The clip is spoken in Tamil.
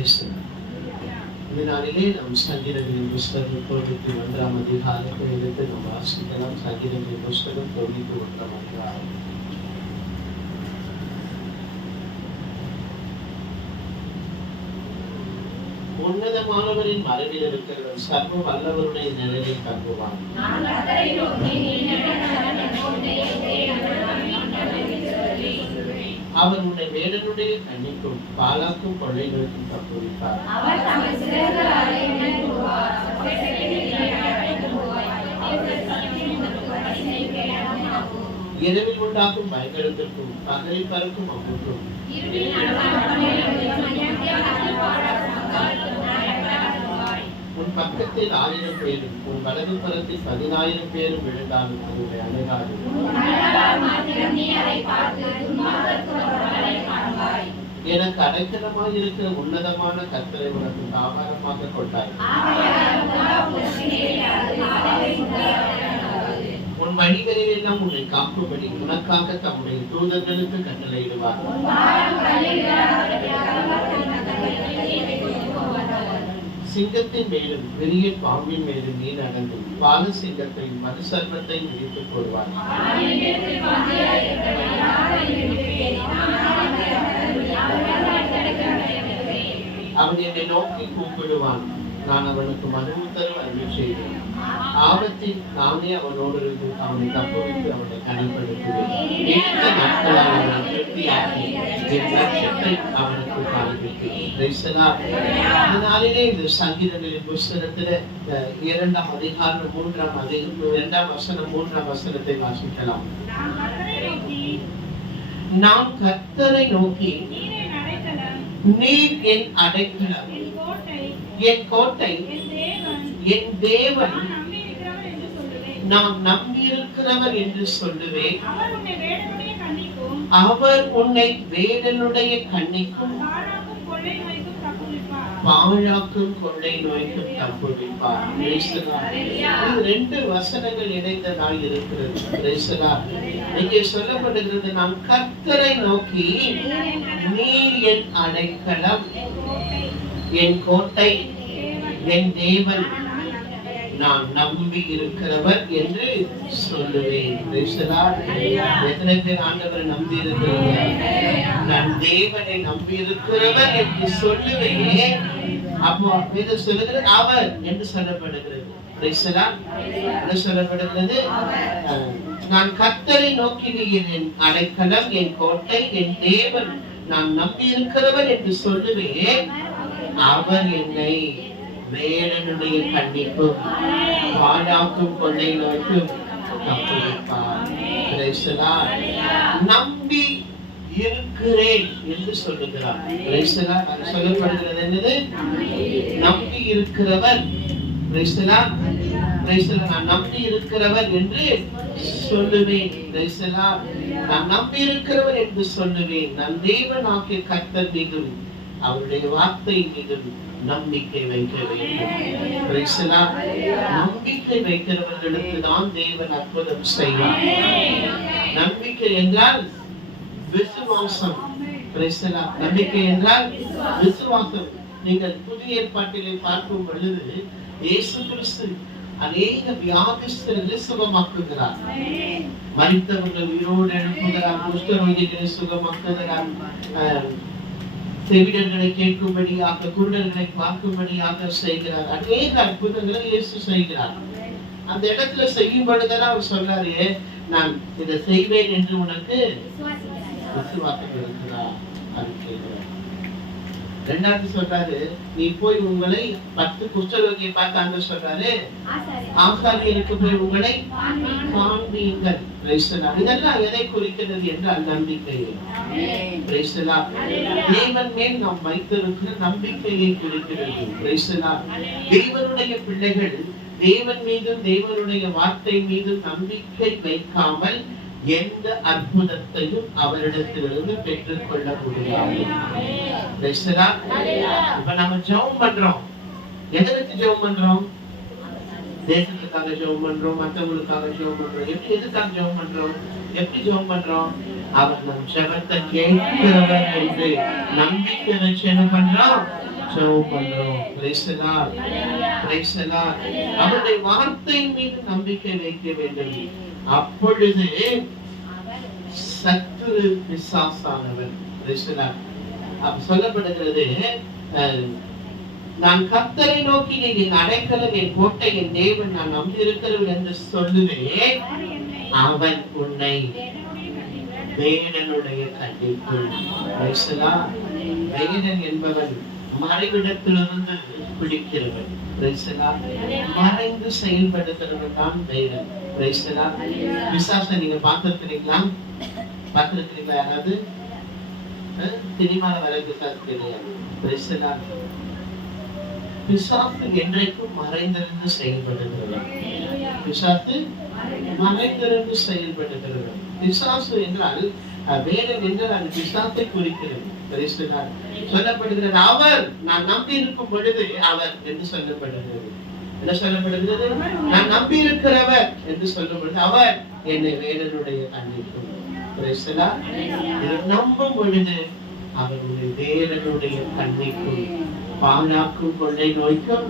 இந்த நாளிலே நாம் சங்கீதங்களின் புஸ்தகம் 91ஆம் அதிகாரத்தை எடுத்து நாம் வாசிக்கலாம். சங்கீதங்களின் புஸ்தகம் 91ஆம் அதிகாரம். உன்னதமானவரின் மறைவில் இருக்கிறவன் சர்வ வல்லவருடைய நிழலில் தங்குவான். அவர் உன்னை வேடனுடைய கண்ணிக்கும் பாலாக்கும் கொள்ளைகளுக்கும் தப்புவிப்பார். இரவில் உண்டாக்கும் பயங்கரத்திற்கும் பகலில் பறக்கும் அம்புக்கும் உன் பக்கத்தில் 1000 பேரும் உன் வலது புறத்தில் 10,000 பேரும் விழுந்தாலும் அது அணுகாது. எனக்கு அடைக்கலமாய் இருக்கிற உன்னதமான கர்த்தரை உனக்கு ஆகாரமாக கொண்டாய். உன் வழிகளில் எல்லாம் உன்னை காக்கும்படி உனக்காக தம்முடைய தூதர்களுக்கு கட்டளையிடுவார். சிங்கத்தின் மேலும் பெரிய பாம்பின் மேலும் நீ நடந்து பால சிங்கத்தை மது சர்வத்தை மிதித்துப் போடுவார். அவன் என்னை நோக்கி கூப்பிடுவான், நான் அவனுக்கு மது உத்தரவு அருள் செய்தேன். ஆபத்தில் நானே அவனோடு இருந்து அவனை தப்புவித்து அவனை கனப்படுத்துவேன். நீண்ட நாட்களால் அவனை திருப்தியாக்கி என் லட்சியத்தை அவனுக்கு காண்பித்தேன். அதனாலே இந்த சங்கீதங்களின் புஸ்தகத்துல 2ஆம் அதிகாரம் 2ஆம் வசனம் 3ஆம் வசனத்தை வாசிக்கலாம். நாம் கர்த்தரை நோக்கி நீர் என் அடைக்கலம், என் கோட்டை, என் தேவன், நாம் நம்பியிருக்கிறவர் என்று சொல்லுவேன். அவர் உன்னை வேடனுடைய கண்ணிக்கும் பாழாக்கும் கொள்ளை நோய்க்கும் தப்புவிப்பார். இது 2 வசனங்கள் இணைந்ததாய் இருக்கிறது. இங்கே சொல்லப்படுகிறது, நாம் கர்த்தரை நோக்கி நீர் என் அடைக்கலம், என் கோட்டை, என் தேவன், நான் நம்பி இருக்கிறவர் என்று சொல்லுவேன். எத்தனை பேர் ஆண்டவரை நம்பி இருக்கிறீங்க? நான் தேவனை நம்பி இருக்கிறவர் என்று சொல்லுவேன். அப்போ இது சொல்லுகிறது அவர் என்று சொல்லப்படுகிறது. என்ன சொல்லப்படுகிறது? நான் கர்த்தரை நோக்கி நீர் என் அடைக்கலம், என் கோட்டை, என் தேவன், நான் நம்பி இருக்கிறவர் என்று சொல்லுவேன். அவர் என்னை வேடனுடைய கண்ணிக்கும் பாழாக்கும் கொள்ளை நோய்க்கும் தப்புவிப்பார். நம்பி இருக்கிறேன் என்று சொல்லுகிறார். சொல்லப்படுகிறது என்னது? நம்பி இருக்கிறவர். நான் நம்பி இருக்கிறவர் என்று சொல்லுவேன். நான் நம்பி இருக்கிறவர் என்று சொல்லுவேன். நான் தேவனாகிய கர்த்தர் மீதும் அவருடைய வார்த்தை மீதும் நம்பிக்கை வைக்க வேண்டும். நம்பிக்கை வைக்கிறவர்களுக்கு தான் தேவன் அற்புதம் செய்வார். நம்பிக்கை என்றால் விசுவாசம். நம்பிக்கை என்றால் விசுவாசம். நீங்கள் புதிய ஏற்பாட்டிலே பார்க்கும் பொழுது இயேசு கிறிஸ்து அநேக வியாதிஸ்தர்களை சுகமாக்குகிறார். மரித்தவர்கள் உயிரோடு எழுப்புகிறார். குஷ்டரோகிகளை சுகமாக்குகிறார். செவிடர்களை கேட்கும்படியாக, குருடர்களை பார்க்கும்படியாக செய்கிறார். அநேக அற்புதங்களை இயேசு செய்கிறார். அந்த இடத்துல செய்யும் பொழுதெல்லாம் அவர் சொல்றாரு, நான் இதை செய்வேன் என்று உனக்கு விசுவாசம் இருக்கிறார். ரெண்டாவது சொல்றாரு, நீ போய் உங்களை 10 குஷ்டரோகியை பார்த்தாங்க சொல்றாரு, ஆசாரியருக்கு போய் உங்களை காண்பீங்கள். இதெல்லாம் எதை குறிக்கிறது என்றால் நம்பிக்கையை. தேவன் மேல் நாம் வைத்திருக்கிற நம்பிக்கையை குறிக்கிறது. தேவனுடைய பிள்ளைகள் தேவன் மீதும் தேவனுடைய வார்த்தை மீதும் நம்பிக்கை வைக்காமல் எந்த அற்புதத்தையும் அவரிடத்திலிருந்து பெற்றுக் கொள்ள முடியாது. இப்ப நம்ம ஜெபம் பண்றோம். எதற்கு ஜெபம் பண்றோம்? தேசத்துக்காக ஜெபம் பண்றோம், மற்றவங்களுக்காக ஜெபம் பண்றோம். எப்படி எதுக்காக ஜெபம் பண்றோம்? எப்படி ஜெபம் பண்றோம்? அவர் நம் ஜெபத்தை கேட்கிறவர் என்று நம்பிக்கை வச்சு என்ன பண்றோம்? ஜெபம் பண்றோம். Praise the Lord. Praise the Lord. அவருடைய வார்த்தையின் மீது நம்பிக்கை வைக்க வேண்டும். அப்பொழுது சத்துரு பிசாசானவன் சொல்லப்படுகிறது, நான் கர்த்தரை நோக்கி என் அடைக்கலம், என் கோட்டை, என் தேவன், நான் நம்பியிருக்கிறவன் என்று சொல்லுவேன், அவன் உன்னை வேடனுடைய கண்ணிக்குள். வேடன் என்பவன் மறைவிடத்திலிருந்து பிடிக்கிறவன், மறைந்து செயல்படுத்துறவன் தான் வேடன். பிசாசை நீங்க பார்த்திருக்கிறீங்களா? யாராவது சினிமால வர பிசாசு கிடையாது. பிசாசு என்றைக்கும் மறைந்திருந்து செயல்படுகிறவன். பிசாசு மறைந்திருந்து செயல்படுகிறவன். பிசாசு என்றால் வேடன் என்றால் அது பிசாசை குறிக்கிறது. சொல்லப்படுகிறது, அவர் நான் நம்பி இருக்கும் பொழுது அவர் என்று சொல்லப்படுகிறது. என்ன சொல்லப்படுகிறது? நான் நம்பி இருக்கிறவர் என்று சொல்லப்படுகிறது. அவர் என்னை வேடனுடைய கண்ணிக்கும். நம்பும் பொழுது அவருடைய வேடனுடைய கண்ணிக்கும் பாழாக்கும் கொள்ளை நோய்க்கும்